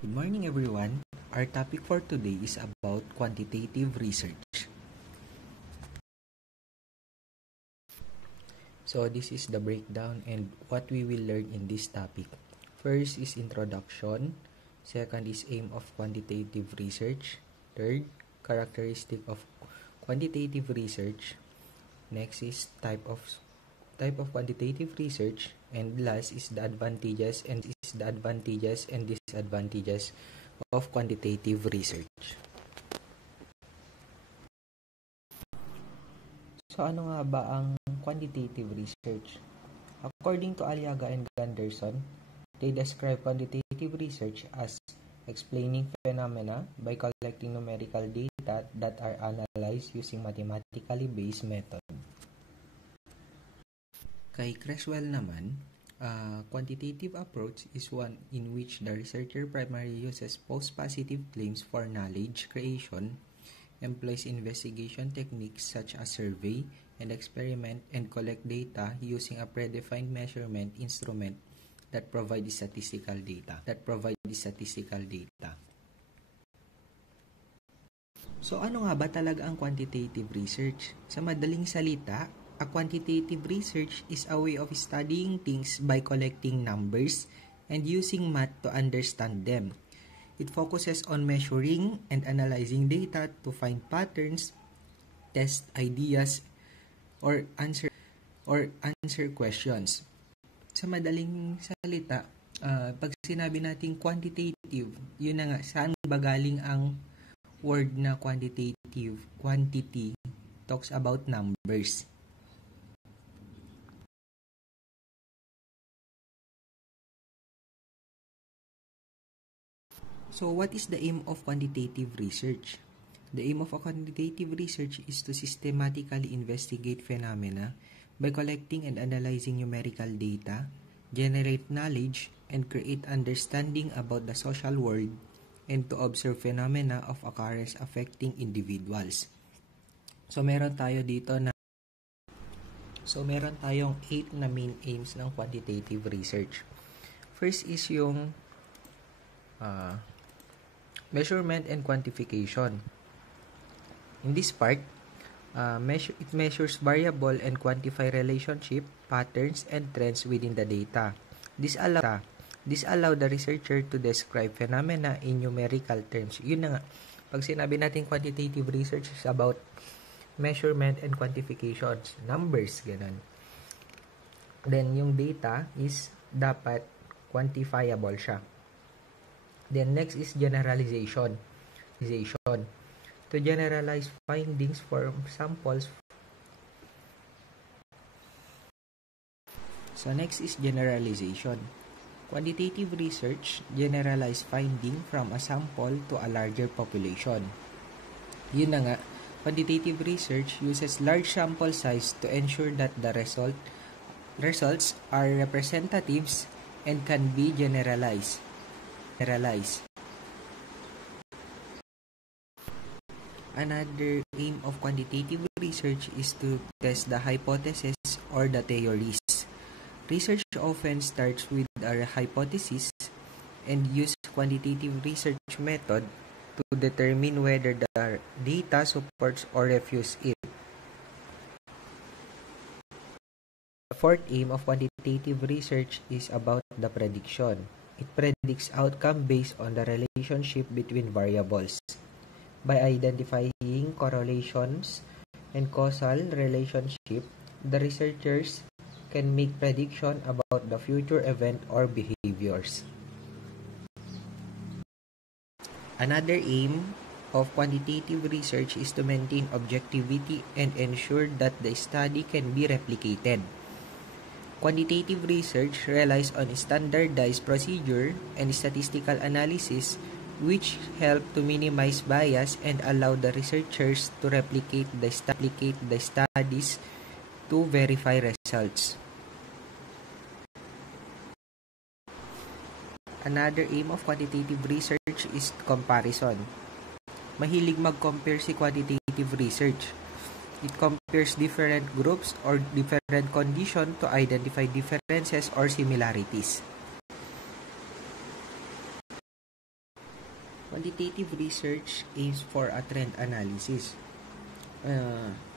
Good morning, everyone. Our topic for today is about quantitative research. So this is the breakdown and what we will learn in this topic. First is introduction. Second is aim of quantitative research. Third, characteristic of quantitative research. Next is type of quantitative research, and last is the advantages and disadvantages of quantitative research. So ano nga ba ang quantitative research? According to Aliaga and Gunderson, they describe quantitative research as explaining phenomena by collecting numerical data that are analyzed using mathematically based method. Kay Creswell naman, quantitative approach is one in which the researcher primarily uses post-positive claims for knowledge creation, employs investigation techniques such as survey and experiment, and collect data using a predefined measurement instrument that provide statistical data. So ano nga ba talaga ang quantitative research? Sa madaling salita, a quantitative research is a way of studying things by collecting numbers and using math to understand them. It focuses on measuring and analyzing data to find patterns, test ideas, or answer questions. Sa madaling salita, pag sinabi natin quantitative, yun na nga, saan ba galing ang word na quantitative? Quantity talks about numbers. So what is the aim of quantitative research? The aim of a quantitative research is to systematically investigate phenomena by collecting and analyzing numerical data, generate knowledge, and create understanding about the social world, and to observe phenomena of occurrence affecting individuals. So meron tayong 8 na main aims ng quantitative research. First is yung measurement and quantification. In this part, it measures variable and quantify relationship, patterns, and trends within the data. This allow the researcher to describe phenomena in numerical terms. Yun na nga, pag sinabi natin quantitative research is about measurement and quantifications, numbers, ganun. Then, yung data is dapat quantifiable siya. Then next is generalization. To generalize findings from samples. So next is generalization. Quantitative research generalize finding from a sample to a larger population. Yun na nga, quantitative research uses large sample size to ensure that the results are representatives and can be generalized. Another aim of quantitative research is to test the hypothesis or the theories. Research often starts with a hypothesis and use quantitative research method to determine whether the data supports or refutes it. The fourth aim of quantitative research is about the prediction. It predicts outcome based on the relationship between variables. By identifying correlations and causal relationship, the researchers can make prediction about the future event or behaviors. Another aim of quantitative research is to maintain objectivity and ensure that the study can be replicated. Quantitative research relies on standardized procedure and statistical analysis which help to minimize bias and allow the researchers to replicate the studies to verify results. Another aim of quantitative research is comparison. Mahilig mag-compare si quantitative research. It compares different groups or different conditions to identify differences or similarities. Quantitative research aims for a trend analysis.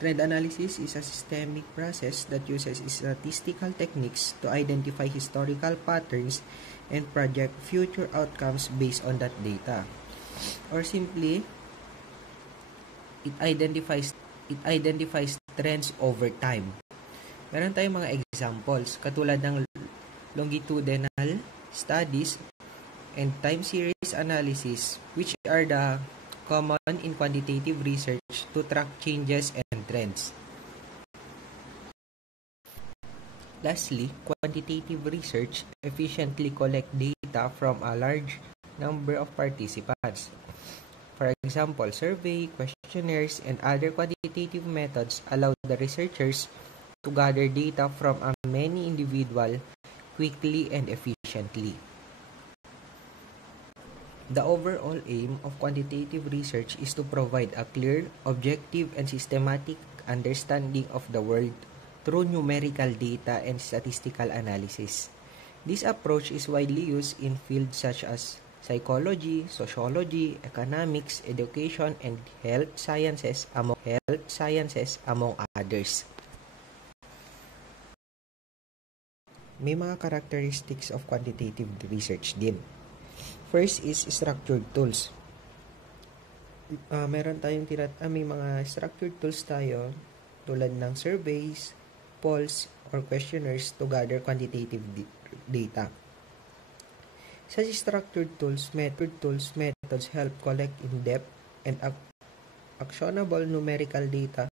Trend analysis is a systemic process that uses statistical techniques to identify historical patterns and project future outcomes based on that data. Or simply, it identifies trends over time. Meron tayong mga examples katulad ng longitudinal studies and time series analysis, which are the common in quantitative research to track changes and trends. Lastly, quantitative research efficiently collect data from a large number of participants. For example, survey, questionnaires, and other quantitative methods allow the researchers to gather data from many individuals quickly and efficiently. The overall aim of quantitative research is to provide a clear, objective, and systematic understanding of the world through numerical data and statistical analysis. This approach is widely used in fields such as psychology, sociology, economics, education, and health sciences, among others. May mga characteristics of quantitative research din. First is structured tools. Meron tayong may mga structured tools tayo tulad ng surveys, polls, or questionnaires to gather quantitative data. Such structured tools, methods help collect in-depth and actionable numerical data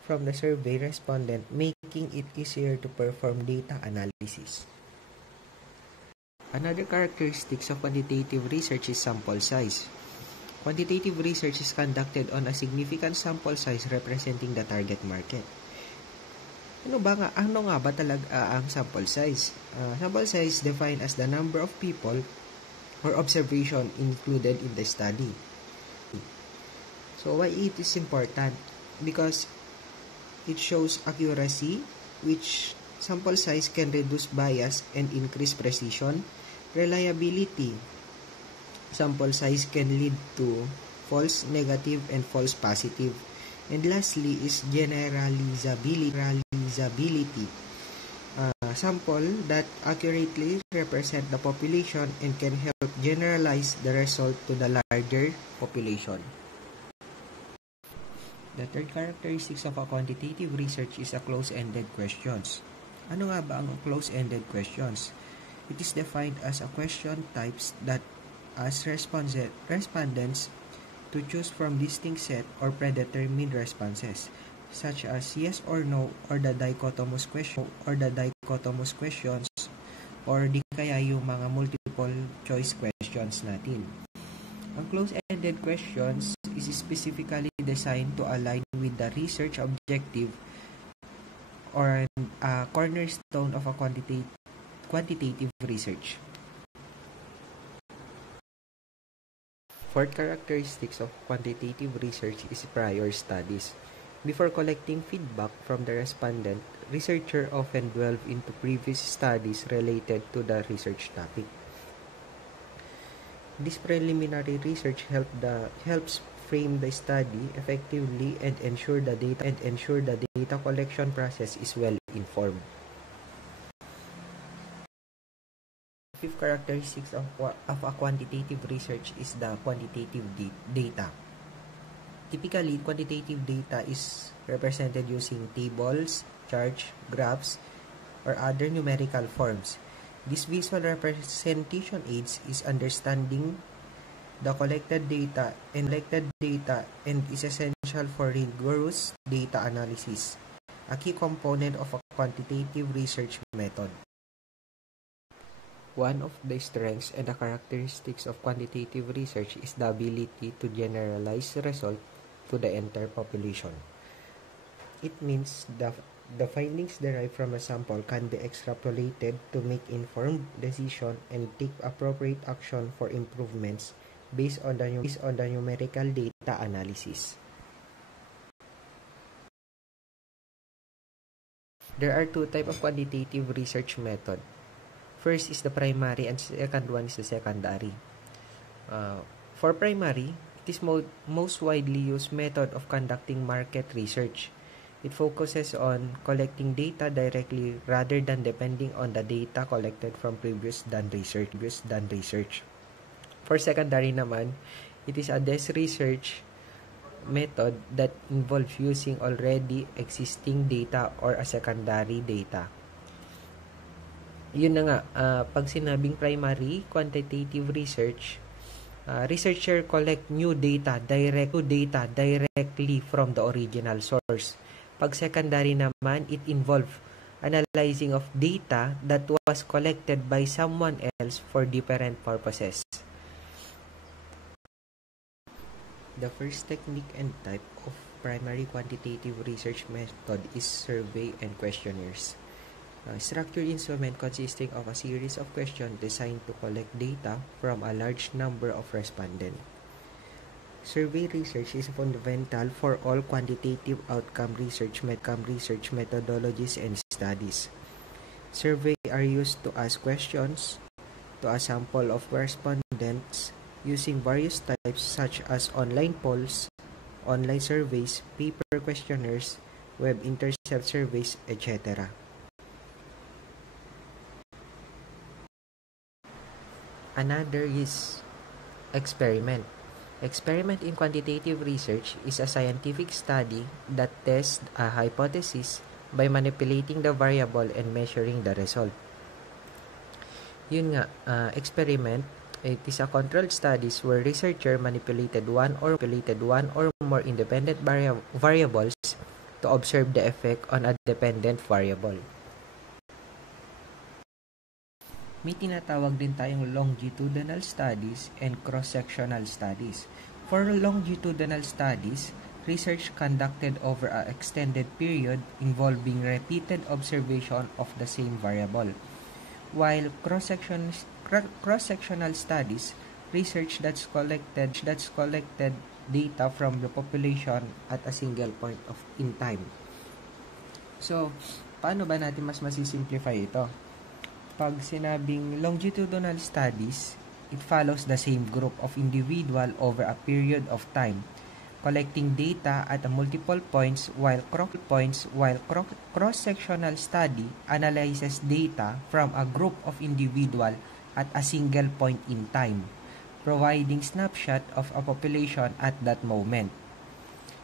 from the survey respondent, making it easier to perform data analysis. Another characteristics of quantitative research is sample size. Quantitative research is conducted on a significant sample size representing the target market. Ano nga ba talaga ang sample size? Sample size defined as the number of people or observation included in the study. So why it is important? Because it shows accuracy, which sample size can reduce bias and increase precision. Reliability. Sample size can lead to false negative and false positive. And lastly is generalizability. Sample that accurately represent the population and can help generalize the result to the larger population. The third characteristics of a quantitative research is a close-ended questions. Ano nga ba ang close-ended questions? It is defined as a question types that asks respondents to choose from distinct set or predetermined responses, such as yes or no, or the dichotomous questions, or di kaya yung mga multiple choice questions natin. Ang close-ended questions is specifically designed to align with the research objective or a cornerstone of a quantitative research. Fourth characteristics of quantitative research is prior studies. Before collecting feedback from the respondent, researchers often delve into previous studies related to the research topic. This preliminary research helps frame the study effectively and ensure the data collection process is well informed. Fifth characteristics of a quantitative research is the quantitative data. Typically, quantitative data is represented using tables, charts, graphs, or other numerical forms. This visual representation aids is understanding the collected data and is essential for rigorous data analysis, a key component of a quantitative research method. One of the strengths and the characteristics of quantitative research is the ability to generalize results to the entire population. It means the findings derived from a sample can be extrapolated to make informed decisions and take appropriate action for improvements based on the numerical data analysis. There are two types of quantitative research method. First is the primary and second one is the secondary. For primary, it is most widely used method of conducting market research. It focuses on collecting data directly rather than depending on the data collected from previous done research. For secondary naman, it is a desk research method that involves using already existing data or a secondary data. Yun na nga, pag sinabing primary quantitative research, researcher collect new data directly from the original source. Pag secondary naman, it involve analyzing of data that was collected by someone else for different purposes. The first technique and type of primary quantitative research method is survey and questionnaires. Structured instrument consisting of a series of questions designed to collect data from a large number of respondents. Survey research is fundamental for all quantitative outcome research methodologies and studies. Surveys are used to ask questions to a sample of respondents using various types such as online polls, online surveys, paper questionnaires, web intercept surveys, etc. Another is experiment. Experiment in quantitative research is a scientific study that tests a hypothesis by manipulating the variable and measuring the result. Yun nga, experiment, it is a controlled studies where researcher manipulated one or more independent variables to observe the effect on a dependent variable. May tinatawag din tayong longitudinal studies and cross-sectional studies. For longitudinal studies, research conducted over an extended period involving repeated observation of the same variable. While cross-sectional studies, research that's collected data from the population at a single point in time. So, paano ba natin mas masisimplify ito? Pag sinabing longitudinal studies, it follows the same group of individual over a period of time, collecting data at multiple points, while cross-sectional study analyzes data from a group of individual at a single point in time, providing snapshot of a population at that moment.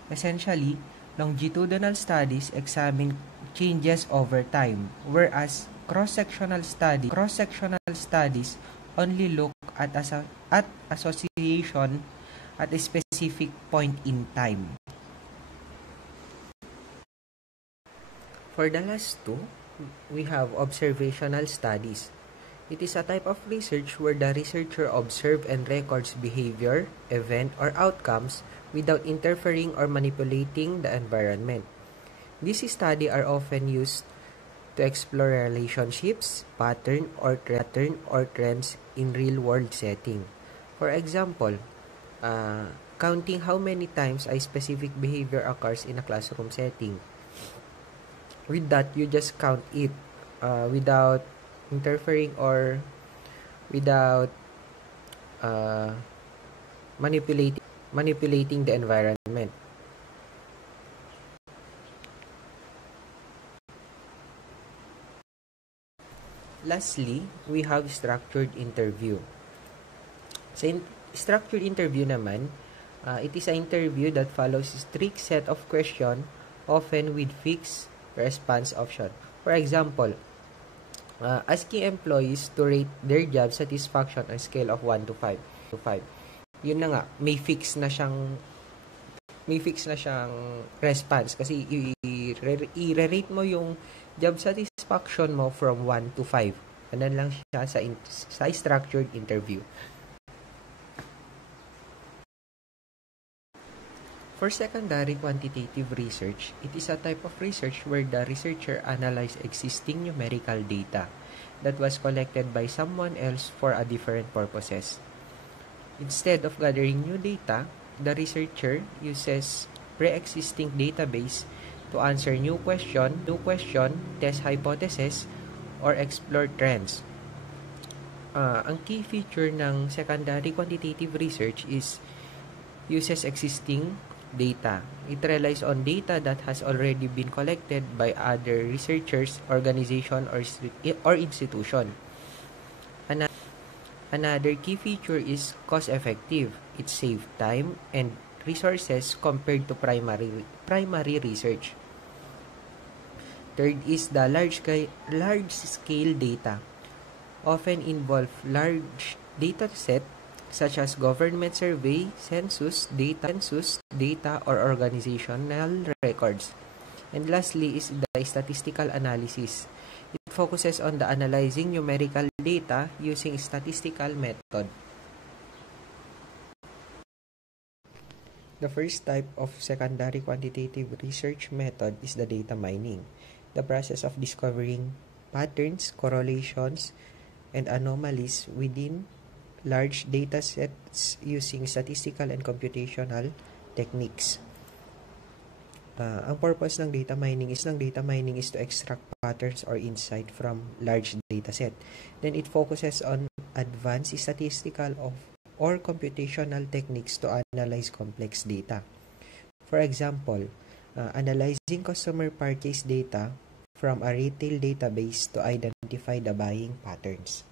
Essentially, longitudinal studies examine changes over time, whereas cross-sectional studies only look at association at a specific point in time. For the last two, we have observational studies. It is a type of research where the researcher observes and records behavior, event, or outcomes without interfering or manipulating the environment. These studies are often used to explore relationships, pattern or trends in real-world setting. For example, counting how many times a specific behavior occurs in a classroom setting. With that, you just count it without interfering or without manipulating the environment. Lastly, we have structured interview. Sa structured interview naman, it is an interview that follows a strict set of questions, often with fixed response option. For example, asking employees to rate their job satisfaction on a scale of 1 to 5. Yun na nga, may fix na siyang response kasi i-rate mo yung job satisfaction mo from 1 to 5. Ano lang siya sa structured interview. For secondary quantitative research, it is a type of research where the researcher analyzes existing numerical data that was collected by someone else for a different purposes. Instead of gathering new data, the researcher uses pre-existing database to answer new question, test hypotheses, or explore trends. Ang key feature ng secondary quantitative research is uses existing data. It relies on data that has already been collected by other researchers, organization, or institution. Another key feature is cost-effective. It saves time and resources compared to primary research. Third is the large-scale data. Often involve large data set such as government survey, census data, or organizational records. And lastly is the statistical analysis. It focuses on the analyzing numerical data using statistical method. The first type of secondary quantitative research method is the data mining, the process of discovering patterns, correlations, and anomalies within large data sets using statistical and computational techniques. Ang purpose ng data mining is to extract patterns or insight from large data set. Then it focuses on advanced statistical or computational techniques to analyze complex data. For example, analyzing customer purchase data from a retail database to identify the buying patterns.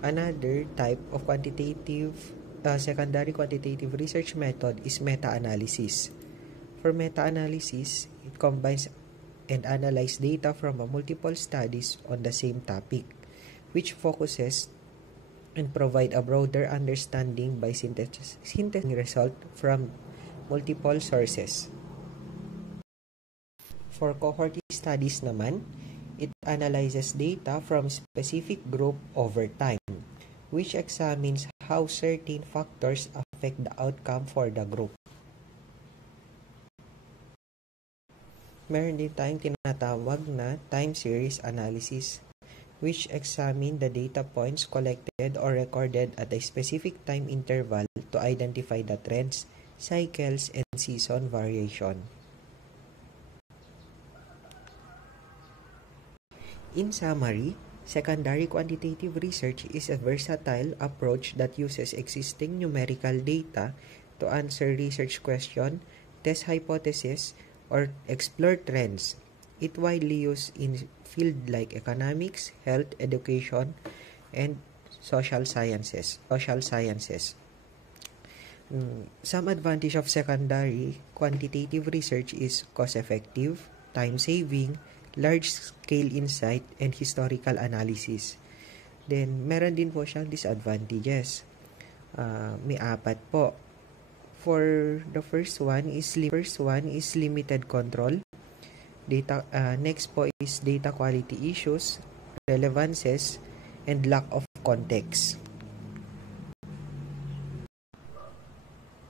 Another type of secondary quantitative research method is meta-analysis. For meta-analysis, it combines and analyzes data from multiple studies on the same topic, which focuses and provide a broader understanding by synthesizing result from multiple sources. For cohort studies naman, it analyzes data from specific group over time, which examines how certain factors affect the outcome for the group. Meron din tayong tinatawag na time series analysis, which examine the data points collected or recorded at a specific time interval to identify the trends, cycles, and season variation. In summary, secondary quantitative research is a versatile approach that uses existing numerical data to answer research questions, test hypotheses, or explore trends. It widely used in fields like economics, health, education, and social sciences. Some advantage of secondary quantitative research is cost-effective, time-saving, large-scale insight, and historical analysis. Then, meron din po siyang disadvantages. May 4 po. For the first one is limited control. Next po is data quality issues, relevances, and lack of context.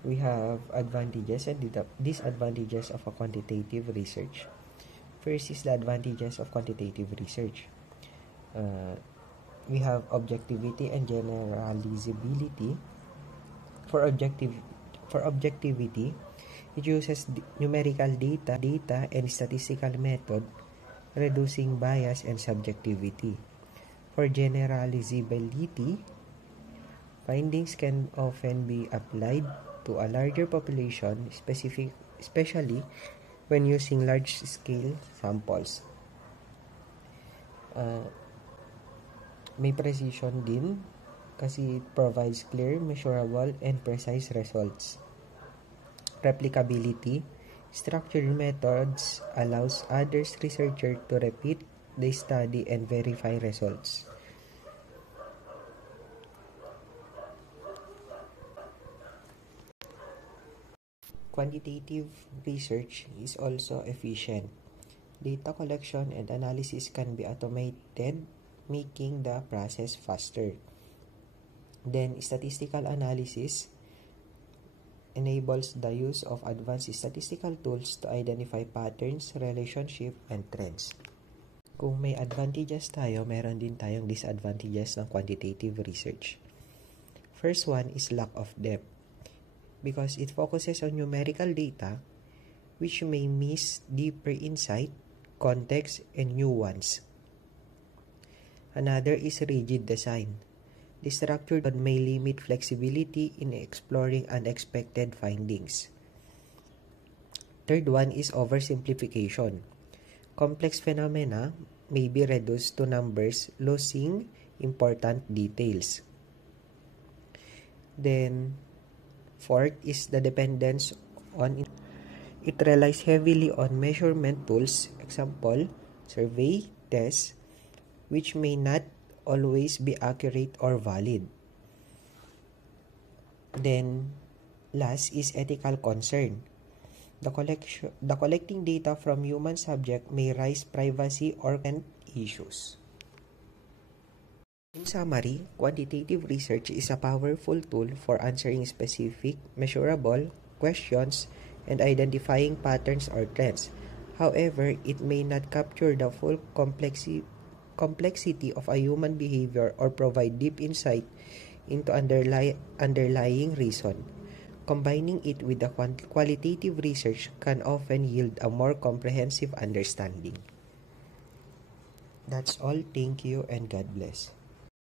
We have advantages and disadvantages of a quantitative research. First is the advantages of quantitative research. We have objectivity and generalizability. For objectivity, it uses numerical data and statistical method, reducing bias and subjectivity. For generalizability, findings can often be applied to a larger population, especially when using large-scale samples. May precision din kasi it provides clear, measurable, and precise results. Replicability, structured methods allows other researchers to repeat the study and verify results. Quantitative research is also efficient. Data collection and analysis can be automated, making the process faster. Then, statistical analysis enables the use of advanced statistical tools to identify patterns, relationship, and trends. Kung may advantages tayo, meron din tayong disadvantages ng quantitative research. First one is lack of depth, because it focuses on numerical data, which may miss deeper insight, context, and nuance. Another is rigid design. The structure may limit flexibility in exploring unexpected findings. Third one is oversimplification. Complex phenomena may be reduced to numbers, losing important details. Then, fourth is the dependence on it relies heavily on measurement tools, example, survey, tests, which may not always be accurate or valid. Then, last is ethical concern. The collecting data from human subject may raise privacy or consent issues. In summary, quantitative research is a powerful tool for answering specific, measurable questions and identifying patterns or trends. However, it may not capture the full complexity of a human behavior or provide deep insight into underlying reason. Combining it with the qualitative research can often yield a more comprehensive understanding. That's all. Thank you and God bless.